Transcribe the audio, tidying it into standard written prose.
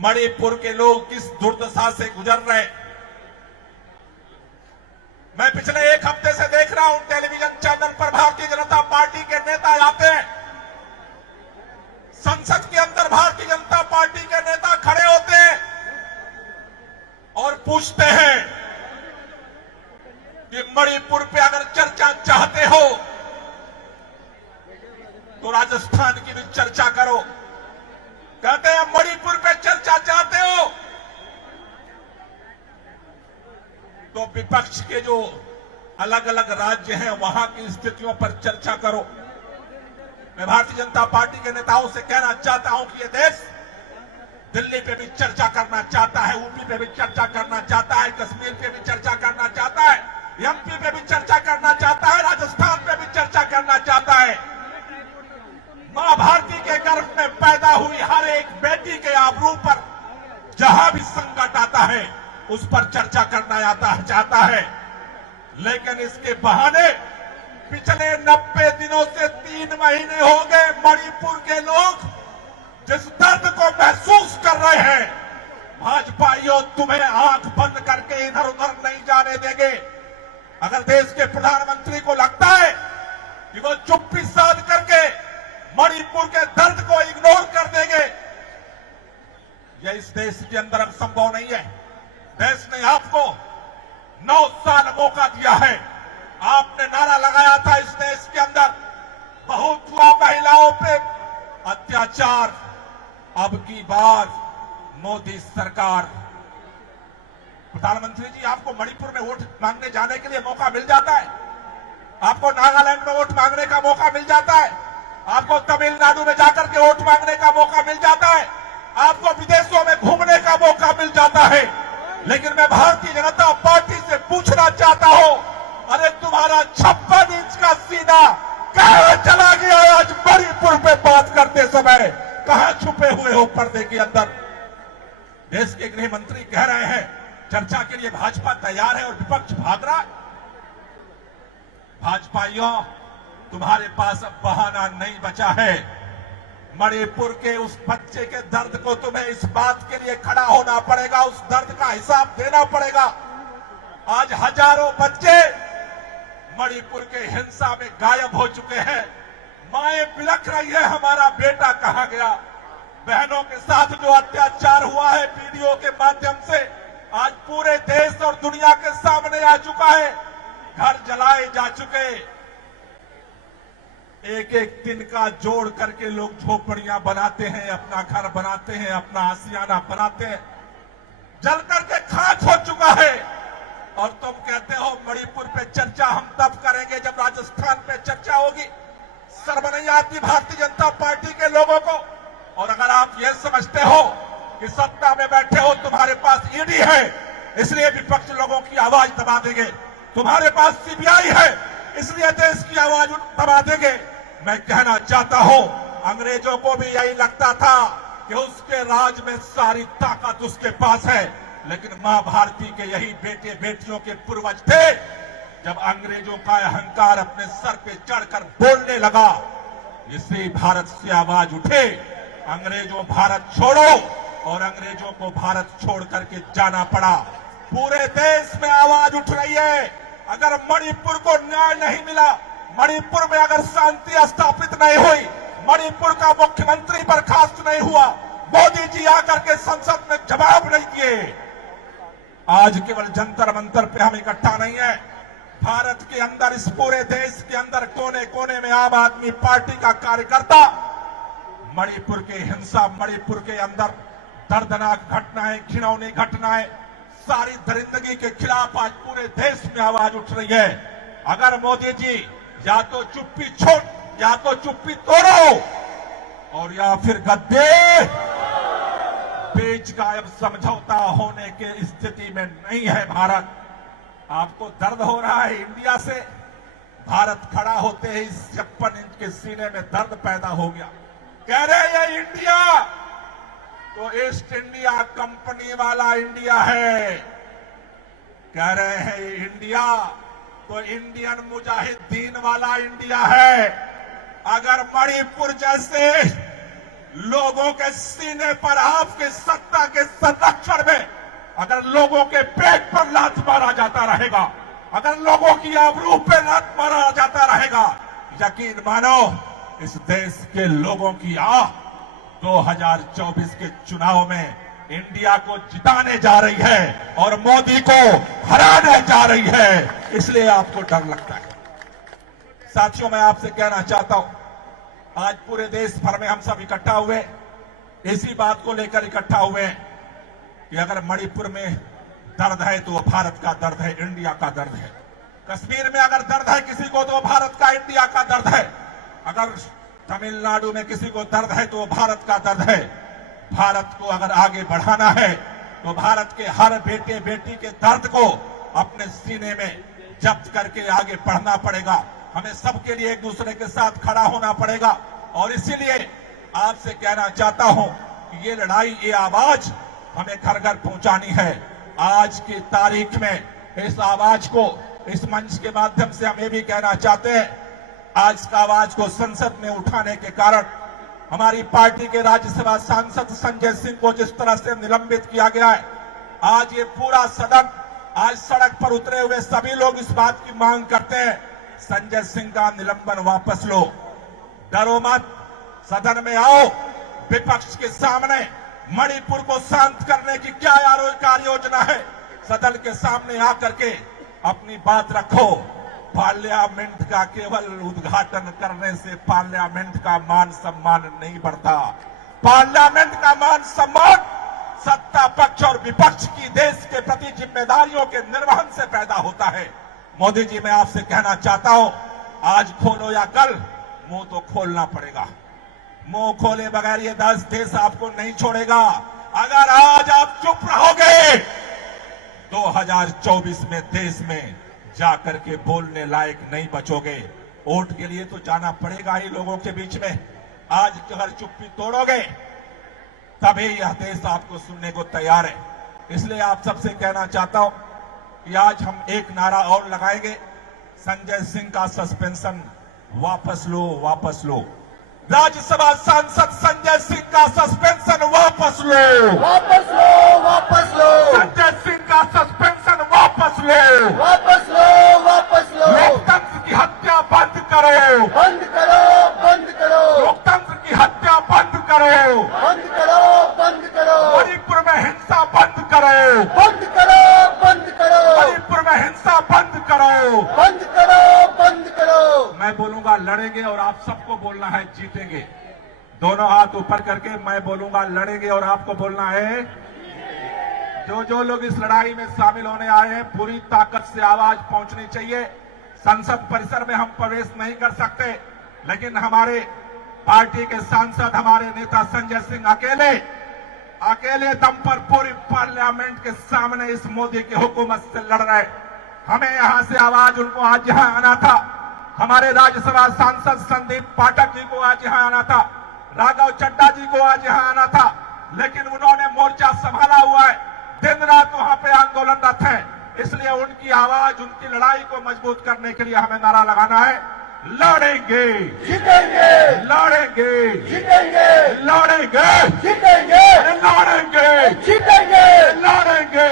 मणिपुर के लोग किस दुर्दशा से गुजर रहे। मैं पिछले एक हफ्ते से देख रहा हूं टेलीविजन चैनल पर भारतीय जनता पार्टी के नेता आते हैं, संसद के अंदर भारतीय जनता पार्टी के नेता खड़े होते हैं और पूछते हैं कि मणिपुर पे अगर चर्चा चाहते हो तो राजस्थान की भी चर्चा करो। कहते हैं मणिपुर पे चर्चा चाहते हो तो विपक्ष के जो अलग अलग राज्य हैं वहां की स्थितियों पर चर्चा करो। मैं भारतीय जनता पार्टी के नेताओं से कहना चाहता हूं कि ये देश दिल्ली पे भी चर्चा करना चाहता है, यूपी पे भी चर्चा करना चाहता है, कश्मीर पे भी चर्चा करना चाहता है, एमपी पे भी चर्चा करना चाहता है, राजस्थान पे भी चर्चा करना चाहता है। मां भारती के गर्भ में पैदा हुई हर एक बेटी के आबरू पर जहां भी संकट आता है उस पर चर्चा करना चाहता है। लेकिन इसके बहाने पिछले 90 दिनों से 3 महीने हो गए मणिपुर के लोग जिस दर्द को महसूस कर रहे हैं, भाजपाइयों तुम्हें आंख बंद करके इधर उधर नहीं जाने देंगे। अगर देश के प्रधानमंत्री को लगता है कि वो चुप्पी साध करके मणिपुर के दर्द को इग्नोर कर देंगे, यह इस देश के अंदर अब संभव नहीं है। देश ने आपको 9 साल मौका दिया है। आपने नारा लगाया था इस देश के अंदर बहुत हुआ महिलाओं पे अत्याचार, अब की बार मोदी सरकार। प्रधानमंत्री जी, आपको मणिपुर में वोट मांगने जाने के लिए मौका मिल जाता है, आपको नागालैंड में वोट मांगने का मौका मिल जाता है, आपको तमिलनाडु में जाकर के वोट मांगने का मौका मिल जाता है, आपको विदेशों में घूमने का मौका मिल जाता है। लेकिन मैं भारतीय जनता पार्टी से पूछना चाहता हूं, अरे तुम्हारा 56 इंच का सीना कहां चला गया? आज मणिपुर पे बात करते समय कहां छुपे हुए हो पर्दे के अंदर? देश के गृह मंत्री कह रहे हैं चर्चा के लिए भाजपा तैयार है और विपक्ष भाग रहा है। भाजपाइयों, तुम्हारे पास अब बहाना नहीं बचा है। मणिपुर के उस बच्चे के दर्द को तुम्हें इस बात के लिए खड़ा होना पड़ेगा, उस दर्द का हिसाब देना पड़ेगा। आज हजारों बच्चे मणिपुर के हिंसा में गायब हो चुके हैं। माएं बिलख रही है, हमारा बेटा कहां गया? बहनों के साथ जो अत्याचार हुआ है वीडियो के माध्यम से आज पूरे देश और दुनिया के सामने आ चुका है। घर जलाए जा चुके, एक एक दिन का जोड़ करके लोग झोपड़ियां बनाते हैं, अपना घर बनाते हैं, अपना आशियाना बनाते हैं, जल करके खाक हो चुका है। और तुम कहते हो मणिपुर पे चर्चा हम तब करेंगे जब राजस्थान पे चर्चा होगी। शर्म नहीं आती भारतीय जनता पार्टी के लोगों को? और अगर आप ये समझते हो कि सत्ता में बैठे हो, तुम्हारे पास ईडी है इसलिए विपक्ष लोगों की आवाज दबा देंगे, तुम्हारे पास सीबीआई है इसलिए देश की आवाज दबा देंगे। मैं कहना चाहता हूं, अंग्रेजों को भी यही लगता था कि उसके राज में सारी ताकत उसके पास है, लेकिन मां भारती के यही बेटे बेटियों के पूर्वज थे। जब अंग्रेजों का अहंकार अपने सर पे चढ़कर बोलने लगा, इसी भारत से आवाज उठे, अंग्रेजों भारत छोड़ो, और अंग्रेजों को भारत छोड़ करके जाना पड़ा। पूरे देश में आवाज उठ रही है, अगर मणिपुर को न्याय नहीं मिला, मणिपुर में अगर शांति स्थापित नहीं हुई, मणिपुर का मुख्यमंत्री बर्खास्त नहीं हुआ, मोदी जी आकर के संसद में जवाब नहीं दिए। आज केवल जंतर मंतर पे हम इकट्ठा नहीं है, भारत के अंदर, इस पूरे देश के अंदर कोने कोने में आम आदमी पार्टी का कार्यकर्ता मणिपुर के हिंसा, मणिपुर के अंदर दर्दनाक घटनाएं, घिनौनी घटनाएं, सारी दरिंदगी के खिलाफ आज पूरे देश में आवाज उठ रही है। अगर मोदी जी या तो चुप्पी छोड़, या तो चुप्पी तोड़ो, और या फिर गद्दे बेच गायब समझौता होने की स्थिति में नहीं है भारत। आपको दर्द हो रहा है इंडिया से, भारत खड़ा होते ही 56 इंच के सीने में दर्द पैदा हो गया। कह रहे ये इंडिया तो ईस्ट इंडिया कंपनी वाला इंडिया है, कह रहे हैं ये इंडिया तो इंडियन मुजाहिदीन वाला इंडिया है। अगर मणिपुर जैसे लोगों के सीने पर आपके सत्ता के संरक्षण में अगर लोगों के पेट पर लात मारा जाता रहेगा, अगर लोगों की आबरू पे लात मारा जाता रहेगा, यकीन मानो इस देश के लोगों की आह 2024 के चुनाव में इंडिया को जिताने जा रही है और मोदी को हराने जा रही है। इसलिए आपको डर लगता है। साथियों, मैं आपसे कहना चाहता हूं, आज पूरे देश भर में हम सब इकट्ठा हुए, इसी बात को लेकर इकट्ठा हुए कि अगर मणिपुर में दर्द है तो वो भारत का दर्द है, इंडिया का दर्द है। कश्मीर में अगर दर्द है किसी को तो वो भारत का, इंडिया का दर्द है। अगर तमिलनाडु में किसी को दर्द है तो वो भारत का दर्द है। भारत को अगर आगे बढ़ाना है तो भारत के हर बेटे बेटी के दर्द को अपने सीने में जब्त करके आगे बढ़ना पड़ेगा। हमें सबके लिए एक दूसरे के साथ खड़ा होना पड़ेगा और इसीलिए आपसे कहना चाहता हूं कि ये लड़ाई, ये आवाज हमें घर घर पहुंचानी है। आज की तारीख में इस आवाज को इस मंच के माध्यम से हम ये भी कहना चाहते हैं, आज का आवाज को संसद में उठाने के कारण हमारी पार्टी के राज्यसभा सांसद संजय सिंह को जिस तरह से निलंबित किया गया है, आज ये पूरा सदन, आज सड़क पर उतरे हुए सभी लोग इस बात की मांग करते हैं, संजय सिंह का निलंबन वापस लो। डरो मत, सदन में आओ, विपक्ष के सामने मणिपुर को शांत करने की क्या कार्य योजना है, सदन के सामने आकर के अपनी बात रखो। पार्लियामेंट का केवल उद्घाटन करने से पार्लियामेंट का मान सम्मान नहीं बढ़ता। पार्लियामेंट का मान सम्मान सत्ता पक्ष और विपक्ष की देश के प्रति जिम्मेदारियों के निर्वहन से पैदा होता है। मोदी जी, मैं आपसे कहना चाहता हूं, आज खोलो या कल मुंह तो खोलना पड़ेगा। मुंह खोले बगैर ये देश आपको नहीं छोड़ेगा। अगर आज आप चुप रहोगे 2024 में देश में जाकर के बोलने लायक नहीं बचोगे। वोट के लिए तो जाना पड़ेगा ही लोगों के बीच में। आज अगर चुप्पी तोड़ोगे तभी यह देश आपको सुनने को तैयार है। इसलिए आप सबसे कहना चाहता हूं कि आज हम एक नारा और लगाएंगे, संजय सिंह का सस्पेंशन वापस लो, वापस लो। राज्यसभा सांसद संजय सिंह का सस्पेंशन वापस लो, वापस लो, वापस लो, संजय सिंह का सस्पेंशन वापस लो, वापस लो, वापस लो। लोकतंत्र की हत्या बंद करो, बंद करो, बंद करो, लोकतंत्र की हत्या बंद करो, बंद करो, बंद करो, मणिपुर में हिंसा बंद करो, बंद करो, बंद करो, मणिपुर में हिंसा बंद करो, बंद करो, बंद करो। मैं बोलूंगा लड़ेंगे और आप सबको बोलना है जीतेंगे। दोनों हाथ ऊपर करके मैं बोलूंगा लड़ेंगे और आपको बोलना है। जो लोग इस लड़ाई में शामिल होने आए हैं, पूरी ताकत से आवाज पहुंचनी चाहिए। संसद परिसर में हम प्रवेश नहीं कर सकते, लेकिन हमारे पार्टी के सांसद, हमारे नेता संजय सिंह अकेले दम पर पूरी पार्लियामेंट के सामने इस मोदी की हुकूमत से लड़ रहे। हमें यहां से आवाज, उनको आज यहां आना था। हमारे राज्यसभा सांसद संदीप पाठक जी को आज यहां आना था, राघव चड्ढा जी को आज यहां आना था, लेकिन उन्होंने मोर्चा संभाला हुआ है, दिन रात वहां पे आंदोलनरत है। इसलिए उनकी आवाज, उनकी लड़ाई को मजबूत करने के लिए हमें नारा लगाना है, लड़ेंगे, जीतेंगे, लड़ेंगे, जीतेंगे, लड़ेंगे, जीतेंगे, लड़ेंगे, जीतेंगे, लड़ेंगे।